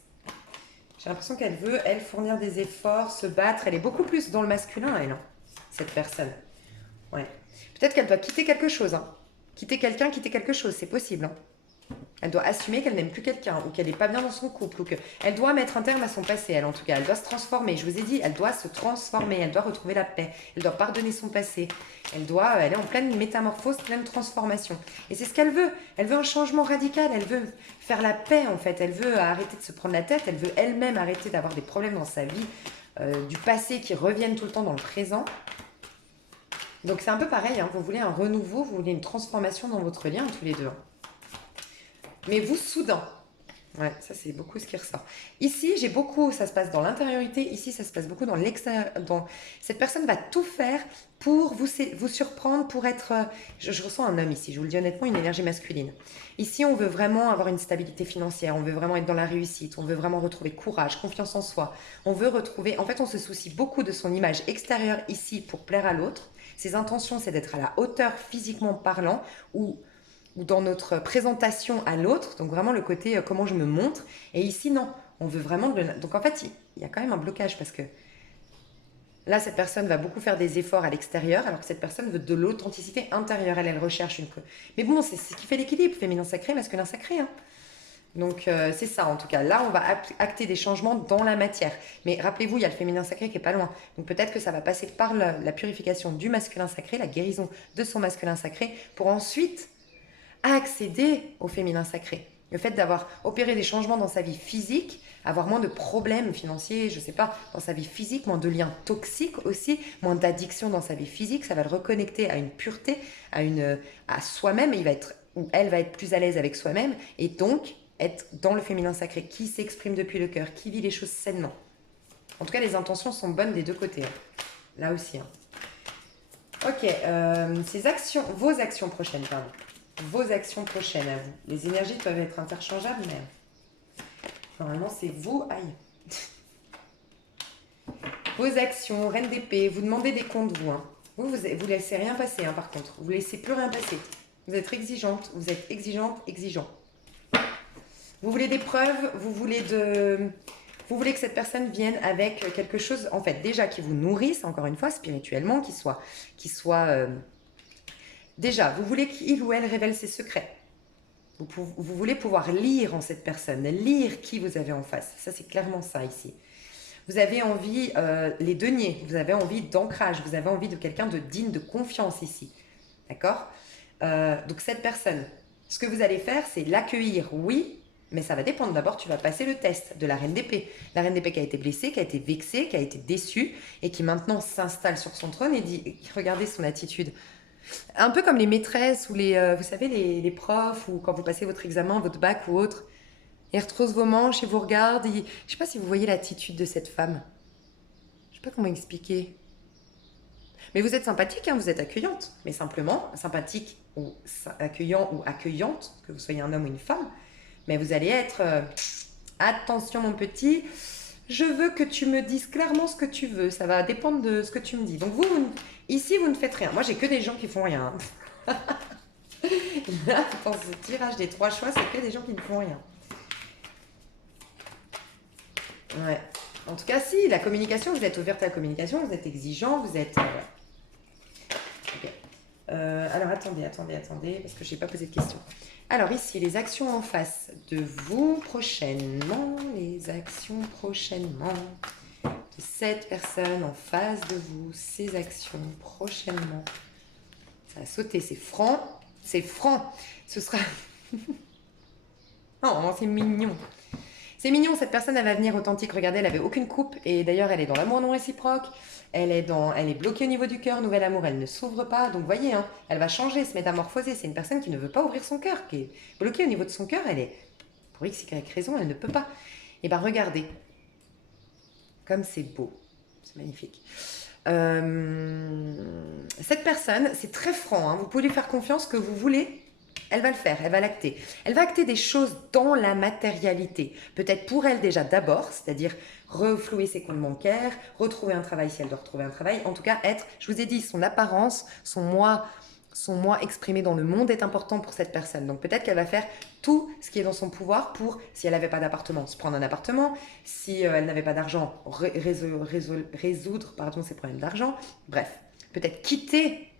J'ai l'impression qu'elle veut, elle, fournir des efforts, se battre. Elle est beaucoup plus dans le masculin, elle, hein, cette personne. Ouais. Peut-être qu'elle doit quitter quelque chose, hein. Quitter quelqu'un, quitter quelque chose, c'est possible, hein. Elle doit assumer qu'elle n'aime plus quelqu'un ou qu'elle n'est pas bien dans son couple ou qu'elle doit mettre un terme à son passé, elle en tout cas. Elle doit se transformer. Je vous ai dit, elle doit se transformer. Elle doit retrouver la paix. Elle doit pardonner son passé. Elle est en pleine métamorphose, pleine transformation. Et c'est ce qu'elle veut. Elle veut un changement radical. Elle veut faire la paix en fait. Elle veut arrêter de se prendre la tête. Elle veut elle-même arrêter d'avoir des problèmes dans sa vie, du passé qui reviennent tout le temps dans le présent. Donc c'est un peu pareil, hein. Vous voulez un renouveau, vous voulez une transformation dans votre lien tous les deux, hein. Mais vous, soudain. Ouais, ça c'est beaucoup ce qui ressort. Ici, j'ai beaucoup, ça se passe dans l'intériorité. Ici, ça se passe beaucoup dans l'extérieur. Cette personne va tout faire pour vous surprendre, pour être... Je ressens un homme ici, je vous le dis honnêtement, une énergie masculine. Ici, on veut vraiment avoir une stabilité financière, on veut vraiment être dans la réussite, on veut vraiment retrouver courage, confiance en soi. On veut retrouver... En fait, on se soucie beaucoup de son image extérieure ici pour plaire à l'autre. Ses intentions, c'est d'être à la hauteur physiquement parlant ou dans notre présentation à l'autre, donc vraiment le côté comment je me montre. Et ici, non, on veut vraiment... Donc en fait, il y a quand même un blocage parce que là, cette personne va beaucoup faire des efforts à l'extérieur, alors que cette personne veut de l'authenticité intérieure. Elle recherche une... Mais bon, c'est ce qui fait l'équilibre, féminin sacré, masculin sacré, hein. Donc c'est ça en tout cas. Là, on va acter des changements dans la matière. Mais rappelez-vous, il y a le féminin sacré qui est pas loin. Donc peut-être que ça va passer par la purification du masculin sacré, la guérison de son masculin sacré, pour ensuite accéder au féminin sacré. Le fait d'avoir opéré des changements dans sa vie physique, avoir moins de problèmes financiers, je sais pas, dans sa vie physique, moins de liens toxiques aussi, moins d'addictions dans sa vie physique, ça va le reconnecter à une pureté, à soi-même, ou elle va être plus à l'aise avec soi-même, et donc être dans le féminin sacré, qui s'exprime depuis le cœur, qui vit les choses sainement. En tout cas, les intentions sont bonnes des deux côtés, hein. Là aussi, hein. Ok, vos actions prochaines, pardon. Vos actions prochaines à vous. Les énergies peuvent être interchangeables, mais normalement c'est vous. Aïe. Vos actions, reine d'épée, vous demandez des comptes, vous. Hein. Vous laissez rien passer, hein, par contre. Vous laissez plus rien passer. Vous êtes exigeante, exigeant. Vous voulez des preuves, vous voulez que cette personne vienne avec quelque chose, en fait, déjà qui vous nourrisse, encore une fois, spirituellement, qui soit déjà, vous voulez qu'il ou elle révèle ses secrets. Vous voulez pouvoir lire en cette personne, lire qui vous avez en face. Ça, c'est clairement ça ici. Vous avez envie, les deniers, vous avez envie d'ancrage, vous avez envie de quelqu'un de digne de confiance ici. D'accord? Donc cette personne, ce que vous allez faire, c'est l'accueillir, oui, mais ça va dépendre. D'abord, tu vas passer le test de la reine d'épée. La reine d'épée qui a été blessée, qui a été vexée, qui a été déçue et qui maintenant s'installe sur son trône et dit, regardez son attitude. Un peu comme les maîtresses ou vous savez, les profs, ou quand vous passez votre examen, votre bac ou autre, ils retroussent vos manches et vous regardent. Je ne sais pas si vous voyez l'attitude de cette femme. Je ne sais pas comment expliquer. Mais vous êtes sympathique, hein, vous êtes accueillante. Mais simplement, sympathique ou accueillant ou accueillante, que vous soyez un homme ou une femme. Mais vous allez être, attention mon petit, je veux que tu me dises clairement ce que tu veux. Ça va dépendre de ce que tu me dis. Donc ici, vous ne faites rien. Moi, j'ai que des gens qui font rien. Là, dans ce tirage des 3 choix, c'est que des gens qui ne font rien. Ouais. En tout cas, si, la communication, vous êtes ouverte à la communication, vous êtes exigeant, vous êtes... Okay. Alors, attendez, parce que je n'ai pas posé de questions. Alors, ici, les actions en face de vous prochainement, les actions prochainement de cette personne en face de vous, ces actions prochainement. Ça va sauter, c'est franc, ce sera... Oh, c'est mignon. C'est mignon, cette personne, elle va venir authentique. Regardez, elle avait aucune coupe. Et d'ailleurs, elle est dans l'amour non réciproque. Elle est bloquée au niveau du cœur. Nouvel amour, elle ne s'ouvre pas. Donc, voyez, hein, elle va changer, se métamorphoser. C'est une personne qui ne veut pas ouvrir son cœur, qui est bloquée au niveau de son cœur. Elle est, pour X, Y raison, elle ne peut pas. Et bien, regardez. Comme c'est beau. C'est magnifique. Cette personne, c'est très franc. Hein, vous pouvez lui faire confiance que vous voulez. Elle va le faire, elle va l'acter. Elle va acter des choses dans la matérialité. Peut-être pour elle déjà d'abord, c'est-à-dire reflouer ses comptes bancaires, retrouver un travail si elle doit retrouver un travail. En tout cas, être, je vous ai dit, son apparence, son moi exprimé dans le monde est important pour cette personne. Donc peut-être qu'elle va faire tout ce qui est dans son pouvoir pour, si elle n'avait pas d'appartement, se prendre un appartement, si elle n'avait pas d'argent, résoudre ses problèmes d'argent. Bref, peut-être quitter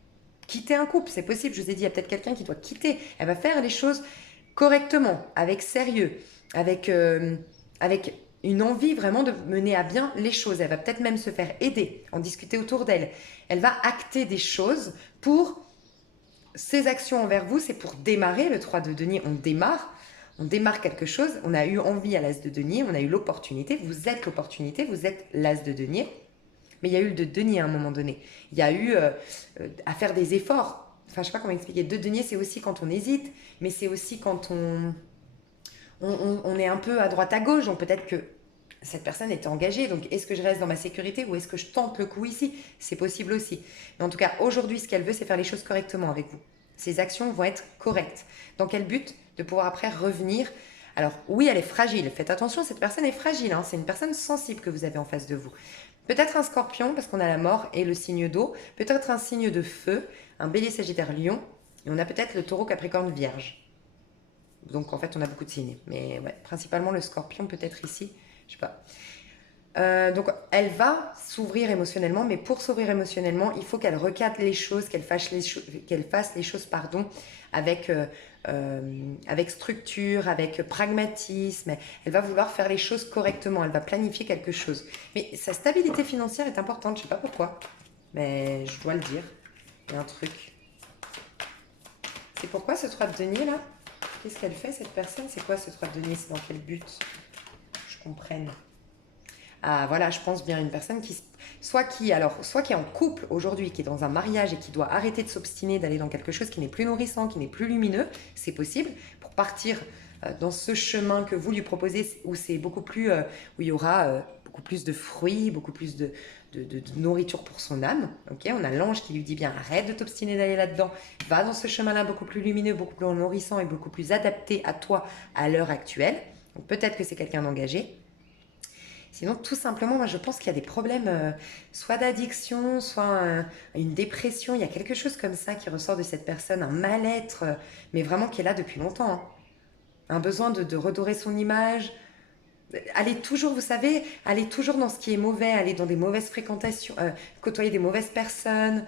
un couple, c'est possible. Je vous ai dit, il y a peut-être quelqu'un qui doit quitter. Elle va faire les choses correctement, avec sérieux, avec une envie vraiment de mener à bien les choses. Elle va peut-être même se faire aider, en discuter autour d'elle. Elle va acter des choses pour ses actions envers vous, c'est pour démarrer. Le 3 de denier, on démarre quelque chose. On a eu envie à l'as de denier, on a eu l'opportunité. Vous êtes l'opportunité, vous êtes l'as de denier. Mais il y a eu le de denier à un moment donné. Il y a eu à faire des efforts. Enfin, je ne sais pas comment expliquer. De denier, c'est aussi quand on hésite, mais c'est aussi quand on est un peu à droite à gauche. Donc peut-être que cette personne était engagée. Donc est-ce que je reste dans ma sécurité ou est-ce que je tente le coup ici? C'est possible aussi. Mais en tout cas, aujourd'hui, ce qu'elle veut, c'est faire les choses correctement avec vous. Ses actions vont être correctes. Dans quel but? De pouvoir après revenir. Alors oui, elle est fragile. Faites attention, cette personne est fragile. Hein. C'est une personne sensible que vous avez en face de vous. Peut-être un scorpion, parce qu'on a la mort et le signe d'eau. Peut-être un signe de feu, un bélier, sagittaire, lion. Et on a peut-être le taureau, capricorne, vierge. Donc en fait, on a beaucoup de signes. Mais ouais, principalement le scorpion, peut-être ici. Je sais pas. Donc elle va s'ouvrir émotionnellement, mais pour s'ouvrir émotionnellement, il faut qu'elle recadre les choses, qu'elle fasse les choses avec structure, avec pragmatisme. Elle va vouloir faire les choses correctement, elle va planifier quelque chose. Mais sa stabilité financière est importante, je ne sais pas pourquoi, mais je dois le dire. Il y a un truc. C'est pourquoi ce 3 de denier là? Qu'est-ce qu'elle fait cette personne? C'est quoi ce 3 de denier? C'est dans quel but? Je comprenne. Ah voilà, je pense bien une personne soit qui est en couple aujourd'hui, qui est dans un mariage et qui doit arrêter de s'obstiner d'aller dans quelque chose qui n'est plus nourrissant, qui n'est plus lumineux, c'est possible, pour partir dans ce chemin que vous lui proposez où c'est beaucoup plus, où il y aura beaucoup plus de fruits, beaucoup plus de nourriture pour son âme. Okay, on a l'ange qui lui dit bien arrête de t'obstiner d'aller là-dedans, va dans ce chemin-là beaucoup plus lumineux, beaucoup plus nourrissant et beaucoup plus adapté à toi à l'heure actuelle. Donc peut-être que c'est quelqu'un d'engagé. Sinon, tout simplement, moi, je pense qu'il y a des problèmes, soit d'addiction, soit une dépression. Il y a quelque chose comme ça qui ressort de cette personne, un mal-être, mais vraiment qui est là depuis longtemps. Hein. Un besoin de redorer son image. Aller toujours, vous savez, aller toujours dans ce qui est mauvais, aller dans des mauvaises fréquentations, côtoyer des mauvaises personnes.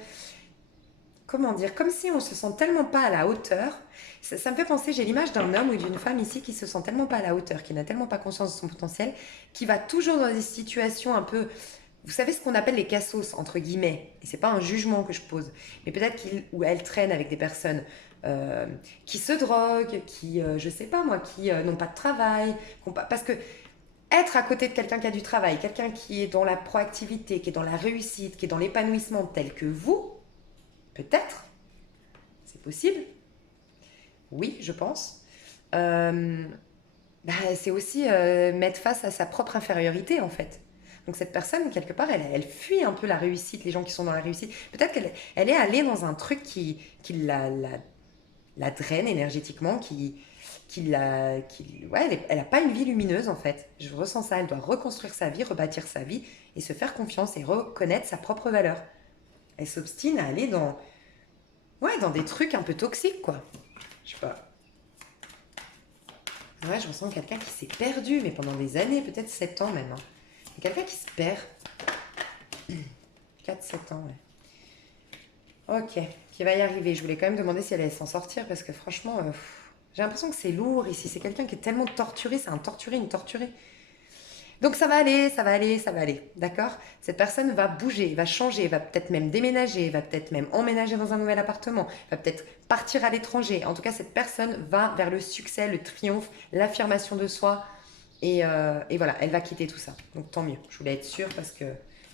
Comment dire? Comme si on se sent tellement pas à la hauteur. Ça me fait penser, j'ai l'image d'un homme ou d'une femme ici qui se sent tellement pas à la hauteur, qui n'a tellement pas conscience de son potentiel, qui va toujours dans des situations un peu, vous savez ce qu'on appelle les cassos, entre guillemets, et c'est pas un jugement que je pose, mais peut-être qu'il ou elle traîne avec des personnes qui se droguent, qui, je sais pas moi, qui n'ont pas de travail, parce que être à côté de quelqu'un qui a du travail, quelqu'un qui est dans la proactivité, qui est dans la réussite, qui est dans l'épanouissement tel que vous, peut-être, c'est possible. Oui, je pense. C'est aussi mettre face à sa propre infériorité, en fait. Donc cette personne, quelque part, elle fuit un peu la réussite, les gens qui sont dans la réussite. Peut-être qu'elle est allée dans un truc qui la draine énergétiquement, ouais, elle n'a pas une vie lumineuse, en fait. Je ressens ça. Elle doit reconstruire sa vie, rebâtir sa vie et se faire confiance et reconnaître sa propre valeur. Elle s'obstine à aller dans des trucs un peu toxiques, quoi. Je sais pas. Ouais, je ressens quelqu'un qui s'est perdu, mais pendant des années, peut-être 7 ans même. Hein. Quelqu'un qui se perd. 4-7 ans, ouais. Ok, qui va y arriver. Je voulais quand même demander si elle allait s'en sortir, parce que franchement, j'ai l'impression que c'est lourd ici. C'est quelqu'un qui est tellement torturé, c'est un torturé, une torturée. Donc ça va aller, ça va aller, ça va aller, d'accord? Cette personne va bouger, va changer, va peut-être même déménager, va peut-être même emménager dans un nouvel appartement, va peut-être partir à l'étranger. En tout cas, cette personne va vers le succès, le triomphe, l'affirmation de soi. Et voilà, elle va quitter tout ça. Donc tant mieux, je voulais être sûre parce que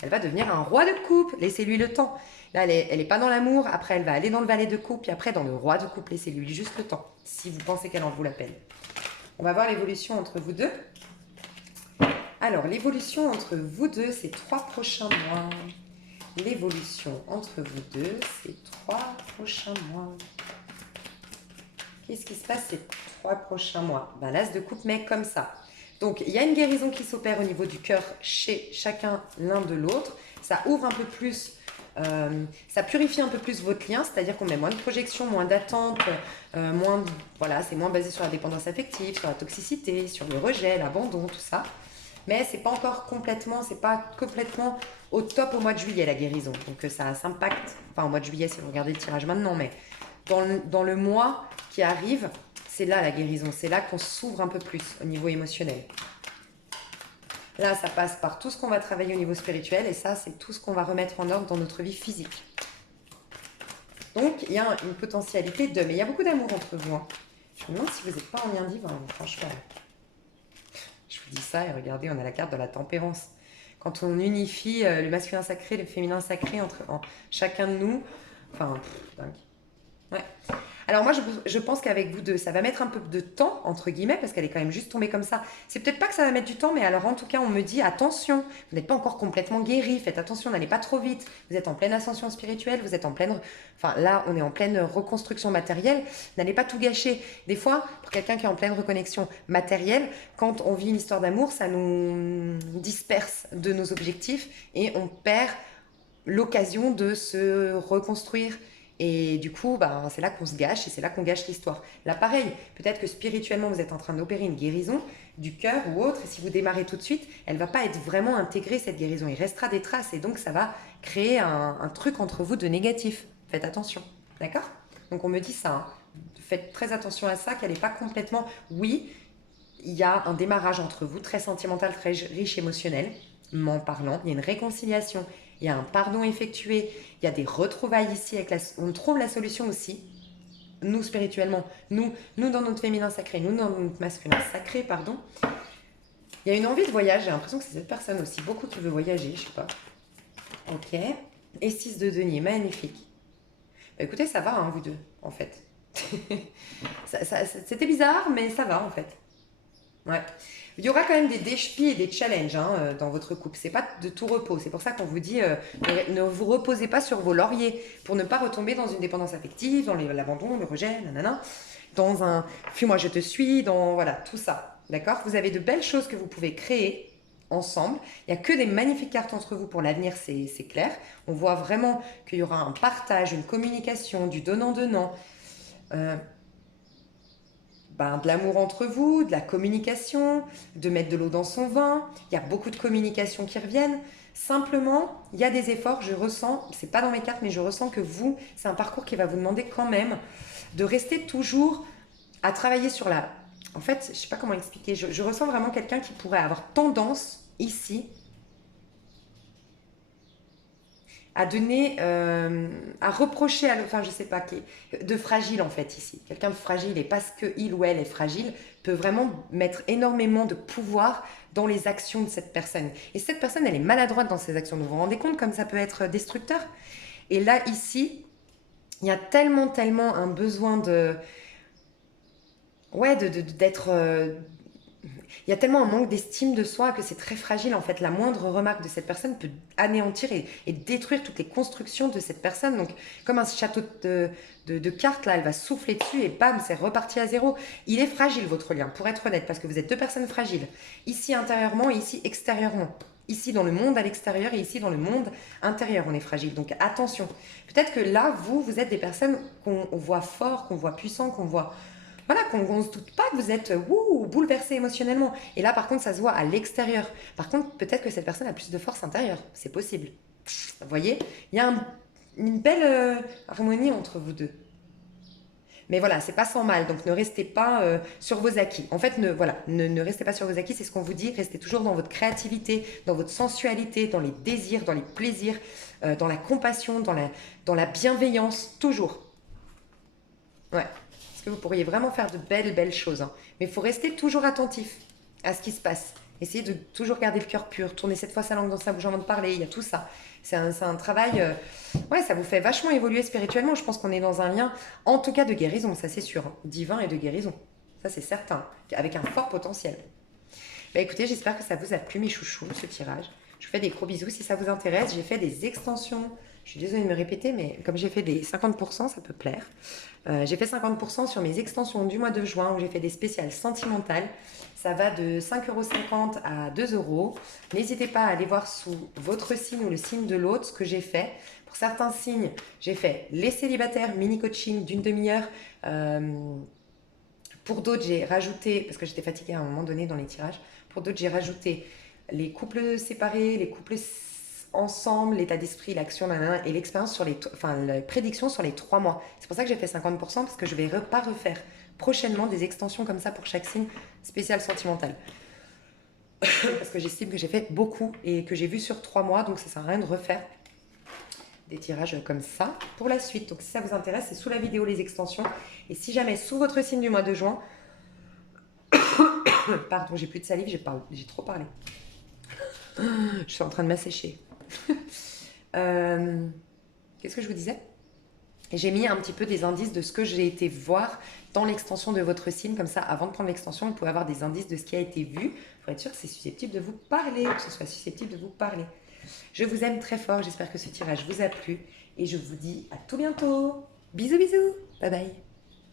elle va devenir un roi de coupe. Laissez-lui le temps. Là, elle est pas dans l'amour, après elle va aller dans le valet de coupe, puis après dans le roi de coupe. Laissez-lui juste le temps, si vous pensez qu'elle en vaut la peine. On va voir l'évolution entre vous deux. Alors, l'évolution entre vous deux, ces 3 prochains mois. L'évolution entre vous deux, ces 3 prochains mois. Qu'est-ce qui se passe ces 3 prochains mois? Ben, l'As de coupe, mais comme ça. Donc, il y a une guérison qui s'opère au niveau du cœur chez chacun l'un de l'autre. Ça ouvre un peu plus, ça purifie un peu plus votre lien, c'est-à-dire qu'on met moins de projection, moins d'attente, voilà, c'est moins basé sur la dépendance affective, sur la toxicité, sur le rejet, l'abandon, tout ça. Mais c'est pas complètement au top au mois de juillet la guérison. Donc ça s'impacte, enfin au mois de juillet si vous regardez le tirage maintenant, mais dans le mois qui arrive, c'est là la guérison, c'est là qu'on s'ouvre un peu plus au niveau émotionnel. Là, ça passe par tout ce qu'on va travailler au niveau spirituel et ça, c'est tout ce qu'on va remettre en ordre dans notre vie physique. Donc, il y a une potentialité de... Mais il y a beaucoup d'amour entre vous. Hein. Je me demande si vous n'êtes pas en lien divin, franchement. Je vous dis ça et regardez, on a la carte de la tempérance. Quand on unifie le masculin sacré, le féminin sacré en chacun de nous, enfin, dingue. Ouais. Alors moi, je pense qu'avec vous deux, ça va mettre un peu de temps, entre guillemets, parce qu'elle est quand même juste tombée comme ça. C'est peut-être pas que ça va mettre du temps, mais alors en tout cas, on me dit, attention, vous n'êtes pas encore complètement guéri, faites attention, n'allez pas trop vite. Vous êtes en pleine ascension spirituelle, vous êtes en pleine... Enfin là, on est en pleine reconstruction matérielle, n'allez pas tout gâcher. Des fois, pour quelqu'un qui est en pleine reconnexion matérielle, quand on vit une histoire d'amour, ça nous disperse de nos objectifs et on perd l'occasion de se reconstruire. Et du coup, ben, c'est là qu'on se gâche et c'est là qu'on gâche l'histoire. Là, pareil, peut-être que spirituellement, vous êtes en train d'opérer une guérison du cœur ou autre. Et si vous démarrez tout de suite, elle ne va pas être vraiment intégrée, cette guérison. Il restera des traces et donc ça va créer un truc entre vous de négatif. Faites attention, d'accord? Donc on me dit ça. Hein. Faites très attention à ça, qu'elle n'est pas complètement... Oui, il y a un démarrage entre vous, très sentimental, très riche émotionnellement parlant. Il y a une réconciliation. Il y a un pardon effectué, il y a des retrouvailles ici, on trouve la solution aussi, nous spirituellement, nous dans notre féminin sacré, nous dans notre masculin sacré, pardon. Il y a une envie de voyage, j'ai l'impression que c'est cette personne aussi, beaucoup qui veut voyager, je sais pas. Ok, et 6 de denier, magnifique. Bah, écoutez, ça va, hein, vous deux, en fait. C'était bizarre, mais ça va, en fait. Ouais. Il y aura quand même des défis et des challenges hein, dans votre couple. C'est pas de tout repos. C'est pour ça qu'on vous dit ne vous reposez pas sur vos lauriers pour ne pas retomber dans une dépendance affective, dans l'abandon, le rejet, nanana, dans un fuis-moi je te suis, dans voilà tout ça. D'accord? Vous avez de belles choses que vous pouvez créer ensemble. Il n'y a que des magnifiques cartes entre vous pour l'avenir, c'est clair. On voit vraiment qu'il y aura un partage, une communication, du donnant-donnant. De l'amour entre vous, de la communication, de mettre de l'eau dans son vin. Il y a beaucoup de communication qui reviennent. Simplement, il y a des efforts, je ressens, c'est pas dans mes cartes, mais je ressens que vous, c'est un parcours qui va vous demander quand même de rester toujours à travailler sur la... En fait, je sais pas comment expliquer, je ressens vraiment quelqu'un qui pourrait avoir tendance ici à donner, à reprocher, enfin je sais pas, de fragile en fait ici. Quelqu'un de fragile et parce qu'il ou elle est fragile peut vraiment mettre énormément de pouvoir dans les actions de cette personne. Et cette personne, elle est maladroite dans ses actions. Vous vous rendez compte comme ça peut être destructeur? Et là, ici, il y a tellement un besoin de... Ouais, d'être... il y a tellement un manque d'estime de soi que c'est très fragile en fait. La moindre remarque de cette personne peut anéantir et détruire toutes les constructions de cette personne. Donc comme un château de cartes là, elle va souffler dessus et bam, c'est reparti à zéro. Il est fragile votre lien, pour être honnête, parce que vous êtes deux personnes fragiles. Ici intérieurement et ici extérieurement. Ici dans le monde à l'extérieur et ici dans le monde intérieur, on est fragile. Donc attention. Peut-être que là, vous êtes des personnes qu'on voit fort, qu'on voit puissant, qu'on voit... Voilà, qu'on ne se doute pas que vous êtes bouleversé émotionnellement. Et là, par contre, ça se voit à l'extérieur. Par contre, peut-être que cette personne a plus de force intérieure. C'est possible. Vous voyez? Il y a une belle harmonie entre vous deux. Mais voilà, c'est pas sans mal. Donc, ne restez pas sur vos acquis. En fait, ne restez pas sur vos acquis. C'est ce qu'on vous dit. Restez toujours dans votre créativité, dans votre sensualité, dans les désirs, dans les plaisirs, dans la compassion, dans la bienveillance. Toujours. Ouais. Vous pourriez vraiment faire de belles choses. Hein. Mais il faut rester toujours attentif à ce qui se passe. Essayez de toujours garder le cœur pur. Tournez cette fois sa langue dans sa bouche avant de parler. Il y a tout ça. C'est un travail... ouais, ça vous fait vachement évoluer spirituellement. Je pense qu'on est dans un lien, en tout cas de guérison, ça c'est sûr. Hein. Divin et de guérison. Ça c'est certain. Avec un fort potentiel. Bah, écoutez, j'espère que ça vous a plu mes chouchous, ce tirage. Je vous fais des gros bisous si ça vous intéresse. J'ai fait des extensions Je suis désolée de me répéter, mais comme j'ai fait des 50%, ça peut plaire. J'ai fait 50% sur mes extensions du mois de juin où j'ai fait des spéciales sentimentales. Ça va de 5,50 € à 2 €. N'hésitez pas à aller voir sous votre signe ou le signe de l'autre ce que j'ai fait. Pour certains signes, j'ai fait les célibataires, mini-coaching d'une demi-heure. Pour d'autres, j'ai rajouté, parce que j'étais fatiguée à un moment donné dans les tirages, pour d'autres, j'ai rajouté les couples séparés, les couples ensemble, l'état d'esprit, l'action, et l'expérience sur la prédiction sur les 3 mois. C'est pour ça que j'ai fait 50%, parce que je ne vais pas refaire prochainement des extensions comme ça pour chaque signe spécial sentimental. Parce que j'estime que j'ai fait beaucoup et que j'ai vu sur 3 mois, donc ça ne sert à rien de refaire des tirages comme ça pour la suite. Donc si ça vous intéresse, c'est sous la vidéo les extensions. Et si jamais sous votre signe du mois de juin, pardon, j'ai plus de salive, j'ai trop parlé. Je suis en train de m'assécher. Qu'est-ce que je vous disais? J'ai mis un petit peu des indices de ce que j'ai été voir dans l'extension de votre signe. Comme ça, avant de prendre l'extension, vous pouvez avoir des indices de ce qui a été vu pour être sûr que c'est susceptible de vous parler, que ce soit susceptible de vous parler. Je vous aime très fort. J'espère que ce tirage vous a plu. Et je vous dis à tout bientôt. Bisous, bisous. Bye bye.